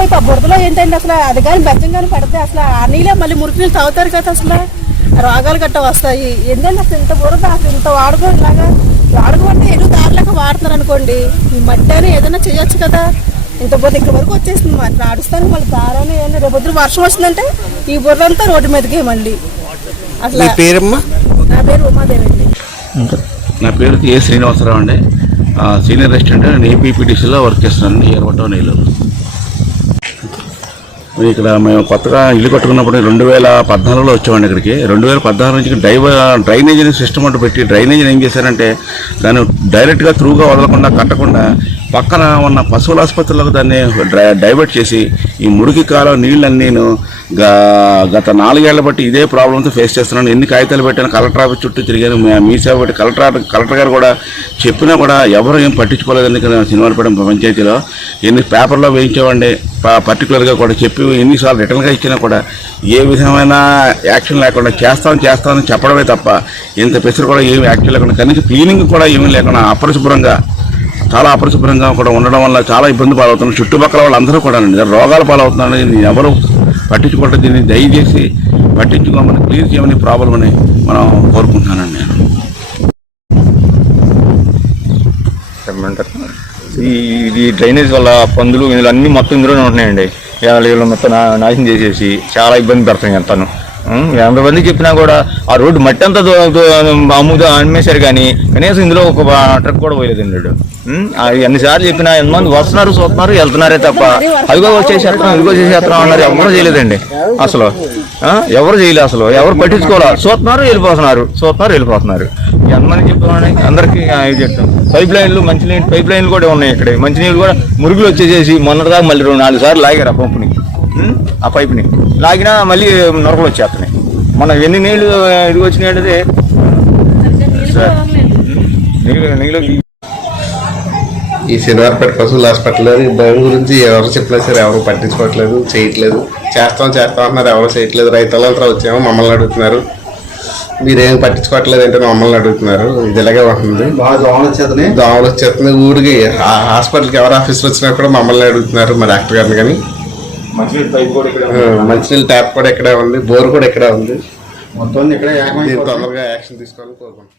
Pipe ఆ బురదలో ఏంటండి అసలు అది కానీ బెచ్చం కానీ పడితే అసలు ఆ నీళ్ళే మళ్ళీ మురికి నీళ్ళు తాగుతారు కదా, అసలు రోగాలు గట్ట వస్తాయి. ఏంటంటే అసలు ఇంత బురద అసలు ఇంత వాడుకోలాగా వాడుకోమంటే ఎరువు దారిలాగా వాడుతున్నారు అనుకోండి, ఈ మట్టి అని ఏదైనా చేయొచ్చు కదా. ఇంత బురద ఇక్కడ వరకు వచ్చేసింది, మరి నాడుస్తాను మళ్ళీ దారాన్ని ఏంటంటే రేపొద్దు వర్షం వస్తుందంటే ఈ బురద అంతా రోడ్డు మీదకే మళ్ళీ. అసలు పేరమ్మా? నా పేరు ఉమాదేవి అండి. నా పేరు ఏ శ్రీనివాసరావు అండి. సీనియర్ రెసిడెంట్ నేను ఏపీపీటీసీలో వర్క్ చేస్తున్నాను ఏర్వటం నెల్లూరు. ఇక్కడ మేము కొత్తగా ఇల్లు కట్టుకున్నప్పుడు 2014లో వచ్చామండి ఇక్కడికి. 2014 నుంచి డ్రైనేజ్ సిస్టమ్ అంటూ పెట్టి డ్రైనేజీని ఏం చేశారంటే దాన్ని డైరెక్ట్గా త్రూగా వదలకుండా కట్టకుండా పక్కన ఉన్న పశువుల ఆసుపత్రులకు దాన్ని డైవర్ట్ చేసి ఈ మురికి కాలం నీళ్ళన్నీ నేను గత 4 ఏళ్ల బట్టి ఇదే ప్రాబ్లంతో ఫేస్ చేస్తున్నాను. ఎన్ని కాగితాలు పెట్టాను, కలెక్టర్ ఆఫీస్ చుట్టూ తిరిగాను, మీ సేవ పెట్టి కలెక్టర్ గారు కూడా చెప్పినా కూడా ఎవరు ఏం పట్టించుకోలేదండి. శనివారపేట పంచాయతీలో ఎన్ని పేపర్లో వేయించేవాడి పర్టికులర్గా కూడా చెప్పి ఎన్నిసార్లు రిటర్న్గా ఇచ్చినా కూడా ఏ విధమైన యాక్షన్ లేకుండా చేస్తామని చెప్పడమే తప్ప ఇంత పెసరు కూడా ఏమి యాక్షన్ లేకుండా కనీసం క్లీనింగ్ కూడా ఏమీ లేకుండా చాలా అపరిశుభ్రంగా కూడా ఉండడం వల్ల చాలా ఇబ్బంది పాలవుతున్నారు. చుట్టుపక్కల వాళ్ళందరూ కూడా రోగాలు పాలవుతున్నారని ఎవరు పట్టించుకుంటే దీన్ని దయచేసి పట్టించుకోమని క్లియర్ చేయమని ప్రాబ్లం అని మనం కోరుకుంటున్నానండి నేను. ఈ డ్రైనేజ్ వల్ల పందులు ఇందులో అన్నీ మొత్తం ఇందులోనే ఉంటున్నాయండి. వీళ్ళు మొత్తం నాశనం చేసేసి చాలా ఇబ్బంది పెడతాయి అంతాను. ఎంతమంది చెప్పినా కూడా ఆ రోడ్డు మట్టి అంతా అమ్మేశారు కానీ కనీసం ఇందులో ఒక ట్రక్ కూడా పోయలేదండి. ఎన్నిసార్లు చెప్పినా ఎంతమంది వస్తున్నారు చూస్తున్నారు వెళ్తున్నారే తప్ప అదిగో చేసేస్తున్నాం ఇదిగో చేసేస్తున్నాం అన్నారు. ఎవరు చేయలేదండి అసలు, ఎవరు చేయలేదు అసలు, ఎవరు పట్టించుకోవాలి. చూస్తున్నారు వెళ్ళిపోతున్నారు. ఎంతమంది చెప్తున్నాను అందరికీ ఇది చెప్తాం. పైప్ లైన్లు మంచినీళ్ళు పైప్ లైన్లు కూడా ఉన్నాయి ఇక్కడ. మంచినీళ్ళు కూడా మురుగులు వచ్చేసేసి మొన్నటిదాకా మళ్ళీ 4 సార్లు లాగారు ఆ పంపుని, ఆ పైపుని లాగినా మళ్ళీ నొరకలు వచ్చేస్తున్నాయి. మన ఎన్ని నీళ్ళు ఇది వచ్చినాయంటే ఈ శనివారపేట పశువుల హాస్పిటల్లో దాని గురించి ఎవరు చెప్పినా సరే ఎవరు పట్టించుకోవట్లేదు, చేయట్లేదు. చేస్తాం అన్నారు, ఎవరు చేయట్లేదు. రైతులంతా వచ్చామో మమ్మల్ని అడుగుతున్నారు, మీరేం పట్టించుకోవట్లేదు అంటే మమ్మల్ని అడుగుతున్నారు. ఇది ఇలాగే ఉంటుంది, దోమలు వచ్చేస్తుంది. ఊరికి హాస్పిటల్కి ఎవరు ఆఫీసులు వచ్చినా కూడా మమ్మల్ని అడుగుతున్నారు, మా డాక్టర్ గారిని. కానీ మంచినీళ్ళ ట్యాప్ కూడా ఇక్కడే ఉంది, బోర్ కూడా ఇక్కడే ఉంది. మొత్తం ఇక్కడ తొందరగా యాక్షన్ తీసుకోవాలని కోరుకుంటున్నాం.